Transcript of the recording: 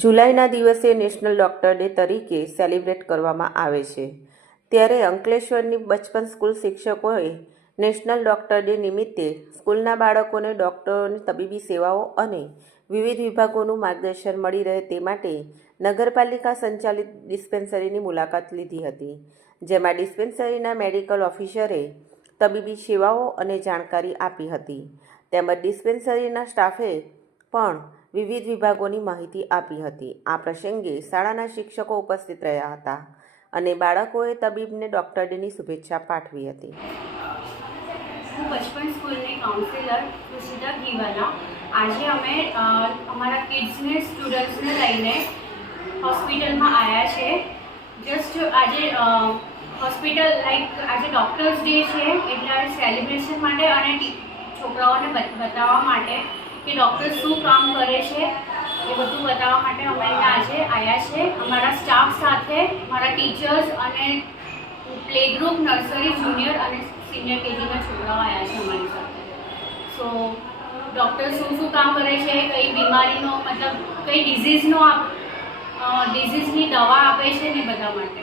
જુલાઈના દિવસે national doctor day તરીકે સેલિબ્રેટ કરવામાં આવે છે. ત્યારે અંકલેશ્વરની બચપન સ્કૂલ શિક્ષકોએ નેશનલ ડૉક્ટર ડે નિમિત્તે સ્કૂલના બાળકોને ડૉક્ટરોની તબીબી સેવાઓ અને વિવિધ વિભાગોનું માર્ગદર્શન મળી રહે તે માટે નગરપાલિકા સંચાલિત ડિસ્પેન્સરીની મુલાકાત લીધી હતી, જેમાં ડિસ્પેન્સરીના મેડિકલ ઓફિસરે તબીબી સેવાઓ અને જાણકારી આપી હતી. તેમજ ડિસ્પેન્સરીના સ્ટાફે પણ વિવિધ વિભાગોની માહિતી આપી હતી. આ પ્રસંગે શાળાના શિક્ષકો ઉપસ્થિત રહ્યા હતા અને બાળકોએ તબીબને ડૉક્ટર ડેની શુભેચ્છા પાઠવી હતી. હું બચપન સ્કૂલની કાઉન્સિલર સુશીતા ઘીવાલા આજે અમે અમારા કિડ્સને સ્ટુડન્ટ્સને લઈને હોસ્પિટલમાં આવ્યા છે. જસ્ટ આજે હોસ્પિટલ લાઈક આજે ડૉક્ટર્સ ડે છે. એટલે સેલિબ્રેશન માટે અને છોકરાઓને બતાવવા માટે કે ડૉક્ટર શું કામ કરે છે એ બધું બતાવવા માટે અમે અહીંયા આજે આવ્યા છે. અમારા સ્ટાફ સાથે મારા ટીચર્સ અને પ્લે ગ્રુપ નર્સરી જુનિયર અને સિનિયર કેજીના છોકરાઓ આવ્યા છે અમારી સાથે. સો ડૉક્ટર શું શું કામ કરે છે, કઈ બીમારીનો, મતલબ કઈ ડિઝીઝનો ડિઝીઝની દવા આપે છે ને બધા માટે.